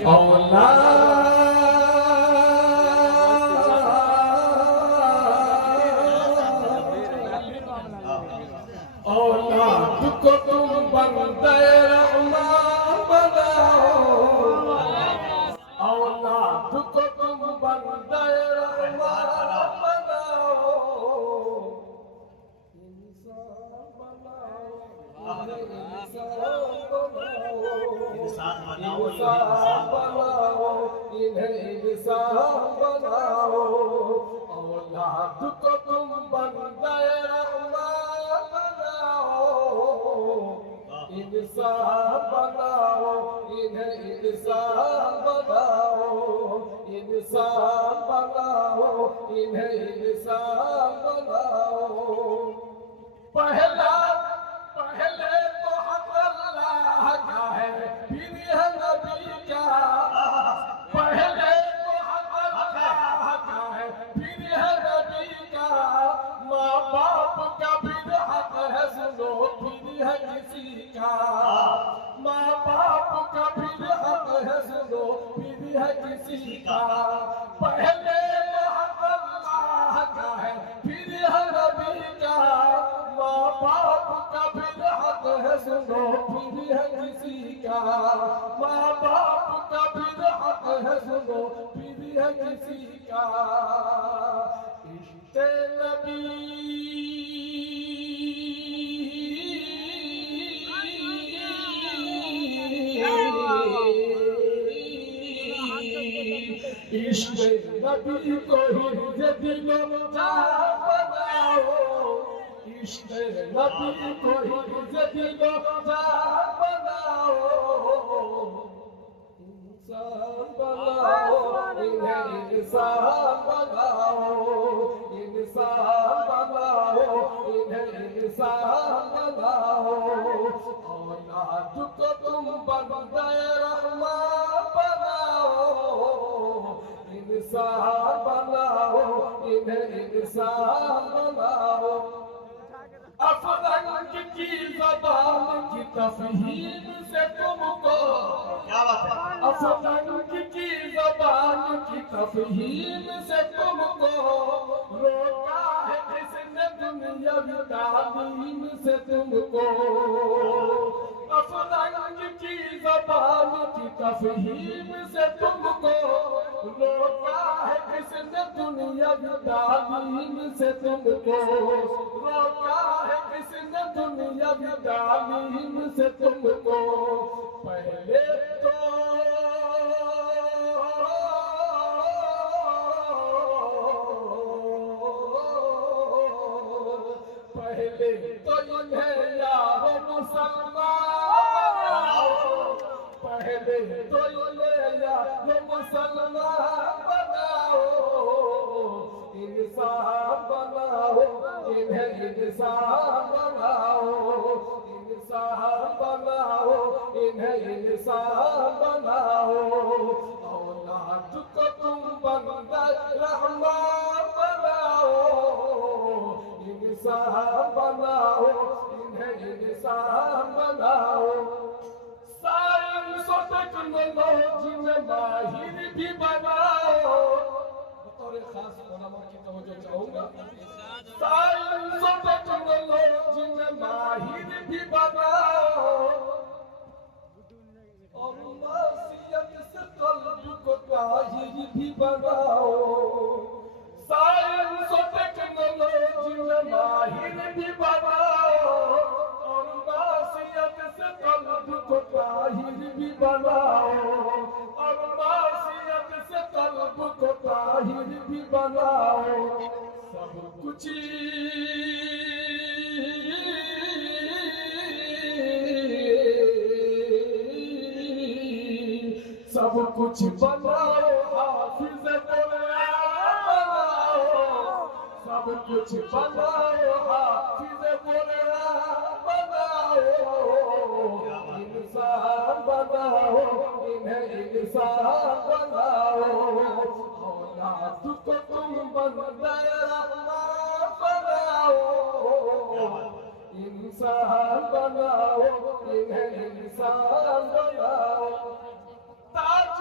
औलाद को तुम बंदे रहमान बनाओ, औलाद को तुम बंदे रहमान बनाओ, इंसान बनाओ, इन्हें इंसान बनाओ, औलाद को तुम बंदे रहमान बनाओ, इंसान बनाओ, इन्हें इंसान बनाओ, इंसान बनाओ, इन्हें इंसान बनाओ। पहले तो हक अल्लाह का है, फिर है नबी का। पहले तो हक अल्लाह का है, फिर है नबी का। माँ बाप का फिर हक है, सुनो फिर है किसी का। माँ बाप का फिर हक है, सुनो फिर है किसी का। पहले तो हक अल्लाह का है, फिर है नबी का। माँ बाप का फिर हक है, सुनो फिर है किसी का। माँ बाप का फिर हक है, सुनो फिर है किसी का। इश्क़ नबी इश्क़ नबी को ही दिलो जान बनाओ, इश्क़ नबी को ही दिलो जान बनाओ, इंसान बनाओ, इन्हें इंसान बनाओ, इंसान बनाओ, इन्हें इंसान बनाओ। औलाद को तुम बंदे रहमान बनाओ, इंसान बनाओ, इन्हें इंसान बनाओ। अफरंग की ज़बान की तफ़हीम से तुमको, अफरंग की ज़बान की तफ़हीम से तुमको रोका है किसने दुनियावी तालीम से तुमको। अफरंग की ज़बान की तफ़हीम से तुमको रोका है किसने दुनियावी तालीम से तुमको। रोका है किसने दुनियावी तालीम से तुमको। पहले तो इन्हें यारो मुसलमान बनाओ, पहले तो इन्हें यारो मुसलमान बनाओ, इंसान बनाओ, इन्हें इंसान बनाओ, इंसान बनाओ, इन्हें इंसान बनाओ। औलाद को तुम बंदे रहमान बनाओ, इंसान बनाओ, इन्हें इंसान बनाओ। साइंस और टेक्नोलॉजी में माहिर भी बनाओ, बतौर खास उलमा की तवज्जो चाहूंगा। साइंस और टेक्नोलॉजी में माहिर भी बनाओ, और मासियत से कल्ब को ताहिर भी बनाओ। साइंस और टेक्नोलॉजी में माहिर भी बनाओ, और मासियत से कल्ब को ताहिर भी बनाओ, और मासियत से कल्ब को ताहिर भी बनाओ। सब कुछ सब कुछ बनाओ, हाफिज़ कुरान बनाओ, सब कुछ बनाओ, हाफिज़ कुरान बनाओ। इंसान बनाओ, इन्हें इंसान बनाओ। औलाद को तुम बंदे रहमान बनाओ, इंसान बनाओ, इन्हें इंसान बनाओ। ताज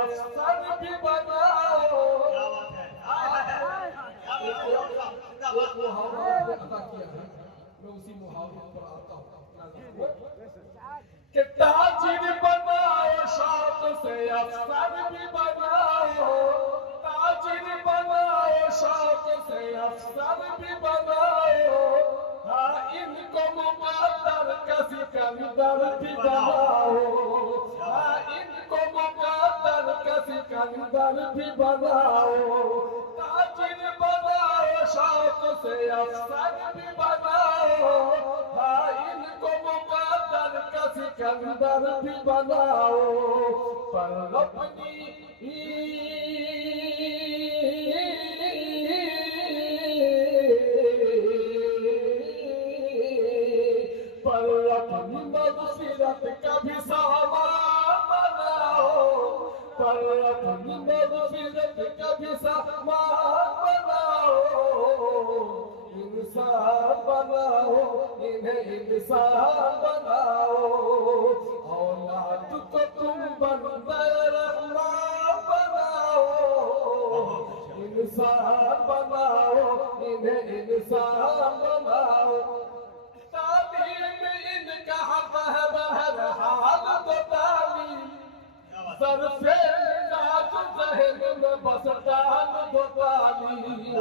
अफसर भी बनाओ। एक मुहावरा अदा किया है, मैं उसी मुहावरे पर आता हूँ कि ताजिर बनाओ शौक से अफसर भी बनाओ, ताजिर बनाओ शौक से अफसर भी बनाओ। हाँ इनको मुकद्दर का सिकंदर भी बनाओ, हाँ इनको मुकद्दर का सिकंदर भी बनाओ। ताजिर बनाओ शौक से अफसर भी बनाओ, हाँ इनको मुकद्दर का सिकंदर भी बनाओ। पर अपनी पर अपनी मग़फ़िरत का भी सामान बनाओ, पर अपनी मग़फ़िरत का भी सामान बनाओ। इंसान बनाओ, इन्हें इंसान बनाओ। औलाद को तुम बंदे रहमान बनाओ, इंसान बनाओ, इन्हें इंसान बनाओ। तालीम इनका हक है बहरहाल तो तालीम, सरफे मिजाज ज़हन में बस डाल दो तालीम।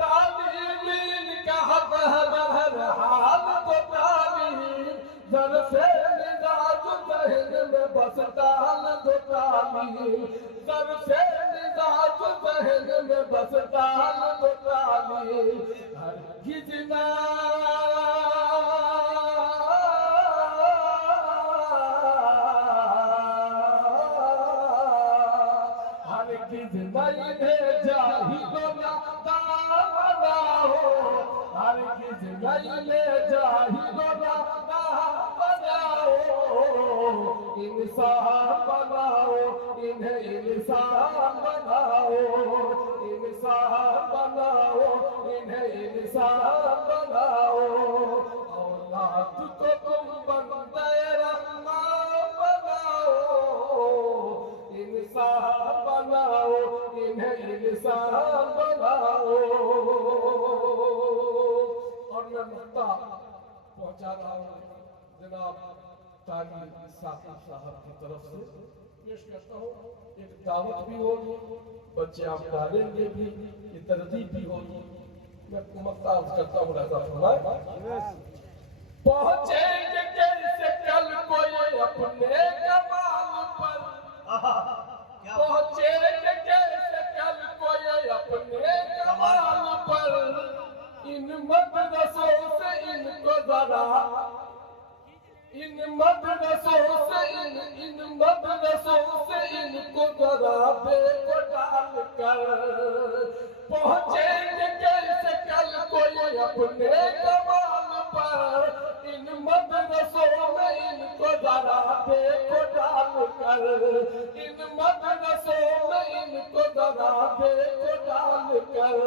तालीम इनका हक है बहरहाल तो तालीम, सरफे मिजाज ज़हन में बस डाल दो तालीम, सरफे मिजाज ज़हन में बस डाल दो तालीम। हरगिज़ ना हरगिज़ नहीं जाहिलो ना बनाओ, हरगिज़ नहीं जाहिलो ना बनाओ। इंसान बनाओ, इन्हें इंसान बनाओ, इंसान बनाओ, इन्हें इंसान बनाओ। औलाद को तुम बंदे रहमान बनाओ, इंसान बनाओ, इन्हें इंसान बनाओ। और मैं नुक्ता पहुंचा रहा हूँ जनाब ताली साकी साहब की तरफ से पेश करता हूँ। एक दावत भी होगी, बच्चे आप डालेंगे भी, ये तरजीह भी होगी। मैं मक्ता करता हूँ रज़ा फरमाए। पहुंचेंगे कैसे कल को ये अपने कमाल पर, पहुंचेंगे कैसे कल को ये अपने कमाल पर। इन मदरसों से इनको जरा, इन मदरसों से इन मदरसों से इनको जरा देखो डाल कर। पहुंचेंगे कैसे कल को ये अपने कमाल पर, इन मदरसों में इनको जरा देखो डाल कर, इन मदरसों में इनको जरा देखो डाल कर।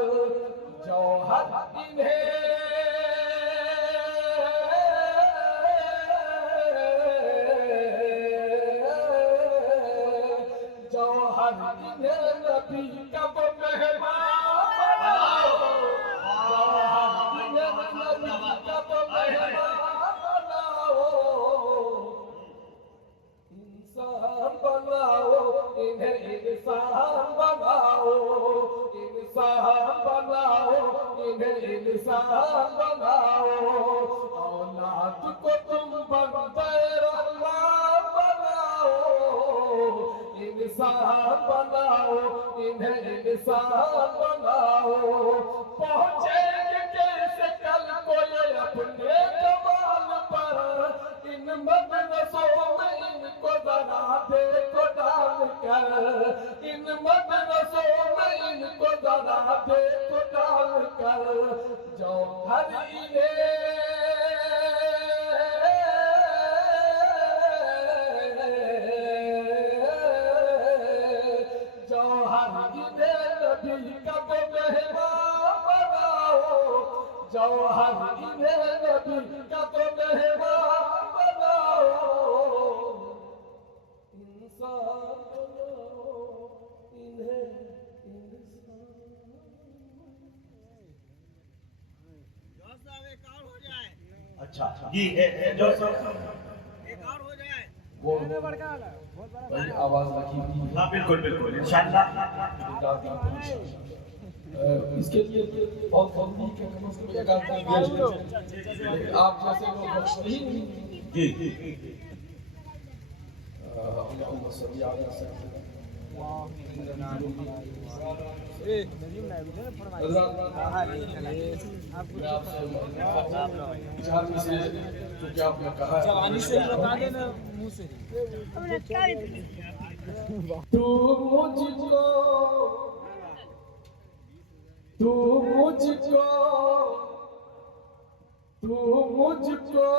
जौहर इन्हें जौहर इन्हें नबी का वो मेहमान बनाओ, जौहर इन्हें नबी का वो मेहमान बनाओ। इंसान बनाओ, इन्हें इंसान बनाओ, इंसान बनाओ, इन्हें इंसान बनाओ। औलाद को तुम बंदे रहमान बनाओ, इंसान बनाओ, इन्हें इंसान बनाओ। पहुंचेंगे कैसे कल को ये अपने कमाल पर, इन मदरसों में इनको जरा देखो डाल कर, इन मदरसों में इनको जरा देखो डाल कर। जौहर इन्हें जौहर इन्हें नबी का वो मेहमान बनाओ, जौहर इन्हें नबी का वो मेहमान बनाओ। इंसान बनाओ, जी है जो सब वो भाई आवाज रखी थी। हाँ बिल्कुल बिल्कुल इंशाल्लाह। इसके लिए बहुत जरूरी है कि कम से कम एक आध दिन आप जैसे लोग बख्श नहीं जी अल्लाहुम्मा सल्ली अला सय्यिदना क्योंकि आपने कहा तू मुझको तू मुझको तू मुझको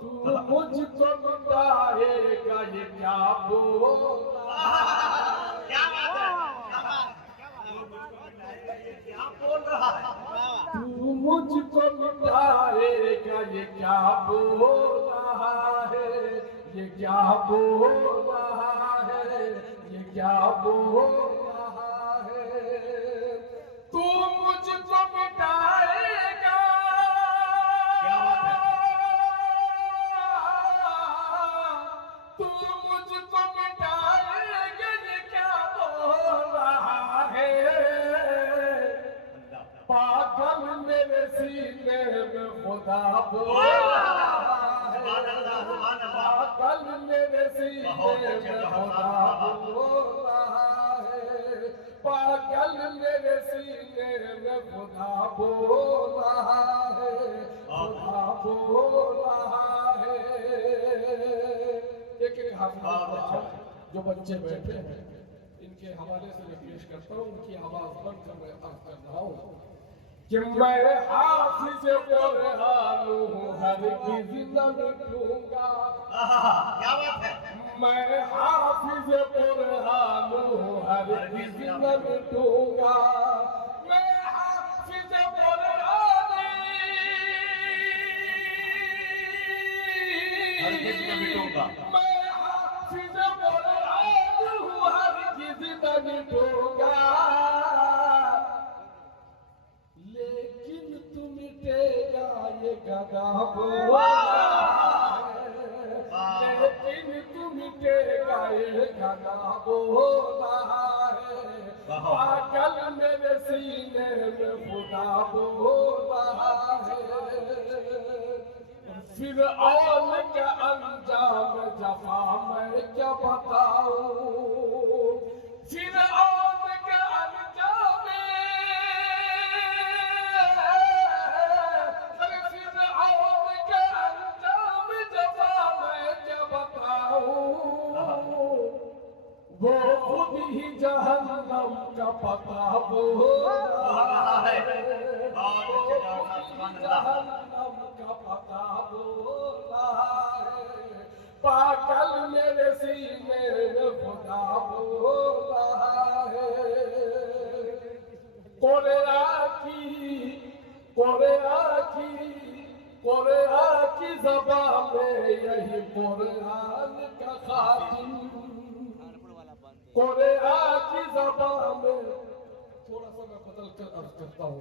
तू मुझको मिटाएगा ये क्या बोला क्या बात है क्या बोल रहा है तू मुझको मिटाएगा ये क्या बोल रहा है ये क्या बोल रहा है ये क्या बोल रहा है तू मुझको मिटाएगा क्या बात है तू मुझको मिटाएगा ये क्या बोल रहा है पागल मेरे सीने में खुदा बोल रहा है पागल मेरे सीने में खुदा बोल रहा है पागल मेरे सीने में खुदा बोल रहा है खुदा बोल रहा है एक एक हाथ जो बच्चे बैठे हैं इनके हवाले से मैं पेश करता हूँ उनकी आवाज बनकर मैं अर्ज कर रहा हूँ कि मैं हाफिज़ कुरान हूँ हरगिज़ न मिटूंगा क्या बात है मैं हाफिज़ कुरान हूँ हरगिज़ न मिटूंगा मैं हाफिज़ कुरान हरगिज़ न मिटूंगा मैं हाफिज़ कुरान हूँ हरगिज़ न मिटूंगा लेकिन तू मिटेगा ये गदा बोला लेकिन तू मिटेगा ये गदा बोला है पागल मेरे सीने में खुदा बोला है फिर औल का अंजाम जफा मैं क्या बताऊं फिर औल का अंजाम वो खुद ही जहन्नम का पता बोल रहा है जहन्नम का पता बोल रहा है पागल मेरे सीने में खुदा बोल रहा है कोरेआ की ज़बान में यही कुरान का खातिम कोरेआ की ज़बान में थोड़ा सा मैं बदल कर अर्ज करता हूँ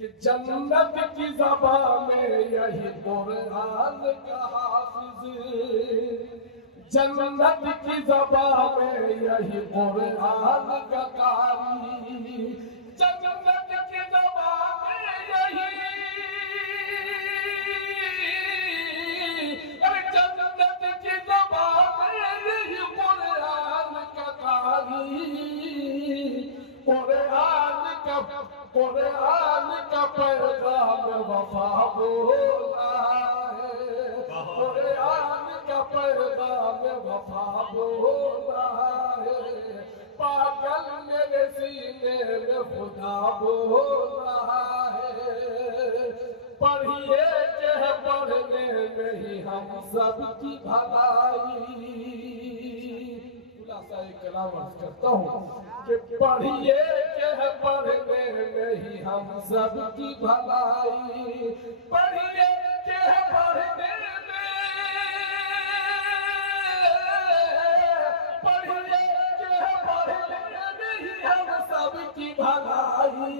कि जन्नत की ज़बान में यही कुरान का हाफिज़ जन्नत की ज़बान में यही कुरान का कारी जन्नत की ज़बान में यही जन्नत की ज़बान में यही कुरान का कारी कुरान का पैगाम वफा बोला है कुरान का पैगाम वफा बोला है पागल मेरे सीने में खुदा बोल रहा है पढ़िए के पढ़ने में ही हम सब की भलाई खुलासा कलाम करता हूँ कि पढ़िए के पढ़ने में ही हम सब की भलाई पढ़िए के पढ़ने में पढ़िए के पढ़ने में ही हम सब की भलाई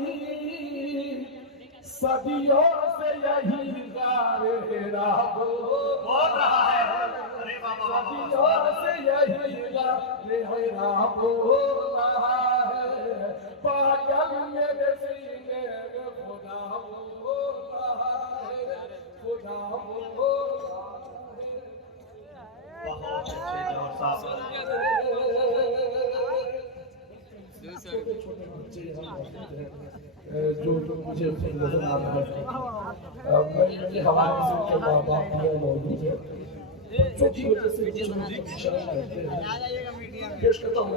सदियों से यही गारे मेरा बोल रहा है। अरे बाबा सदियों से यही मेरा बोल रहा है, पागल मेरे सीने में खुदा बोल रहा है, खुदा बोल रहा है। बहुत अच्छे जोर साहब। छोटे छोटे बच्चे जो मुझे नजर आ रहे हैं, मैं हमारे से माँ बाप मौजूद है, बच्चों की वजह से शर्म करते हैं। पेश करता हूँ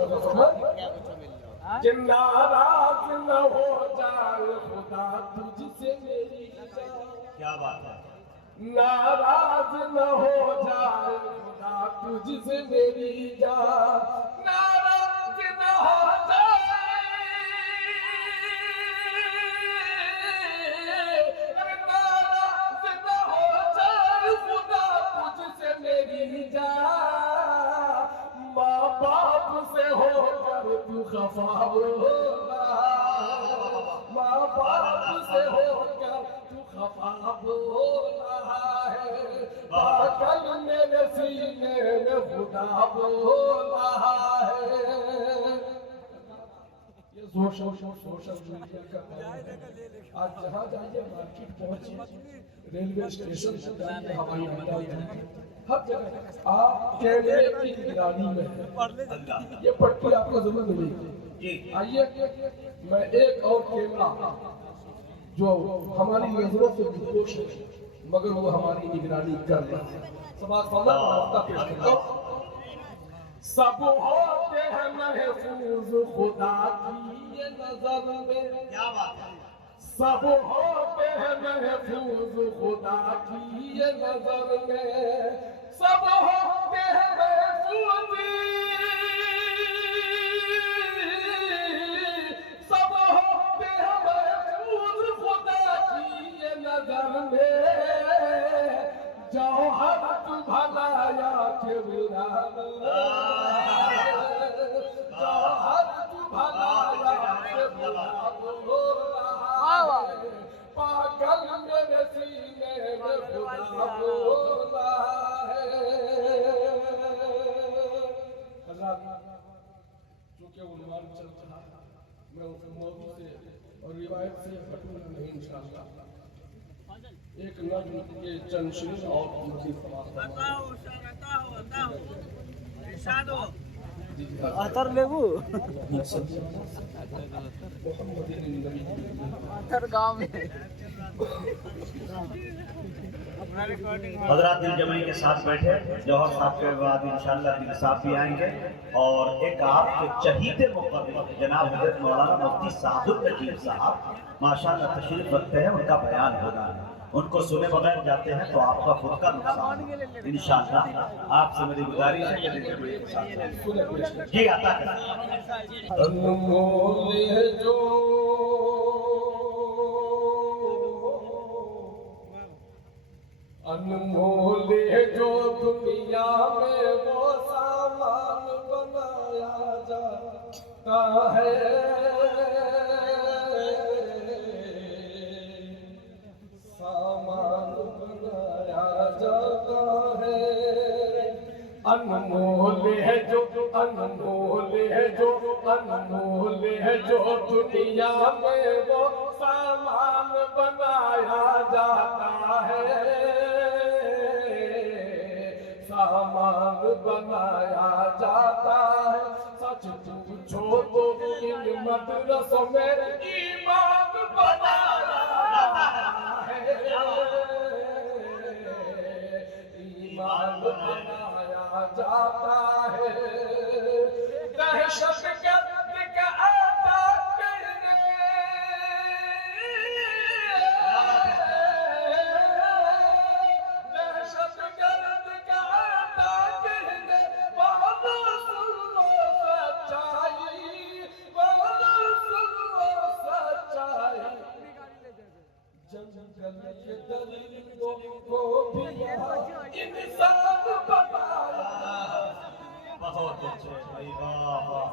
नाराज न हो जाए खुदा तुझसे मेरी जान, क्या बात है। नाराज न हो जाए खुदा तुझसे मेरी जान, नाराज न हो जाए, नाराज न हो जाए खुदा तुझसे मेरी जान, माँ बाप से होकर तू खफा होना, माँ बाप से होकर तू खफा होना है, पागल मेरे सीने में खुदा बोल रहा है। ये सोशल मीडिया का काम है। आज जहाँ जाइए, मार्केट पहुंचिए, रेलवे स्टेशन से हवाई अड्डा, हर जगह आप कैमरे की निगरानी में है। ये पट्टी आपको जरूर मिलेगी। आइए, मैं एक और कैमरा जो हमारी नजरों से विदोष है मगर वो हमारी निगरानी कर रहा है, सब होते हैं महफूज खुदा की ये नजर में, क्या बात है। सब होते हैं महफूज खुदा की ये नजर में, सब होते हैं महफूज, सब होते हैं महफूज खुदा की ये नजर में, जाओ हर तू भलाया के बिना, जाओ हर तू भलाया के बिना बोल रहा है, पागल मेरे सीने में खुदा बोल रहा है। चूंकि उन्वान चल रहा है, मैं उस मौजू से और रिवायत से हटूंगा नहीं इंशाअल्लाह। एक नज्म के चंद शेर और उनकी अतर लेबू अतर गांव में हजरात दिल जमाई के साथ बैठे, जौहर साहब के बाद इंशाअल्लाह दिल साहब भी आएंगे और एक आपके चहीते मुक़र्रर जनाब हजरत मौलाना मुफ्ती सादुल नजीब साहब माशाअल्लाह तशरीफ रखते हैं, उनका बयान होगा। उनको सुने बगैर जाते हैं तो आपका खुद का नुकसान। इंशाअल्लाह आपसे मेरी गुजारिश है जी आता है। अनमोल है जो दुनिया में वो सामान बनाया जाता है, सामान बनाया जाता है, अनमोल है जो, अनमोल है जो, अनमोल है जो दुनिया में वो सामान बनाया जाता है, सामान बनाया जाता है। सच पूछो तो इन मदरसों में ईमान बनाया है, ईमान बनाया जाता है, दहशत गर्द का आता करने, दहशत गर्द का आता करने, वादा सुन लो सच्चाई, वादा सुन लो सच्चाई, जंगल के दरिंदों को भी इंसान बनाया। बहुत अच्छे भाई, वाह वाह।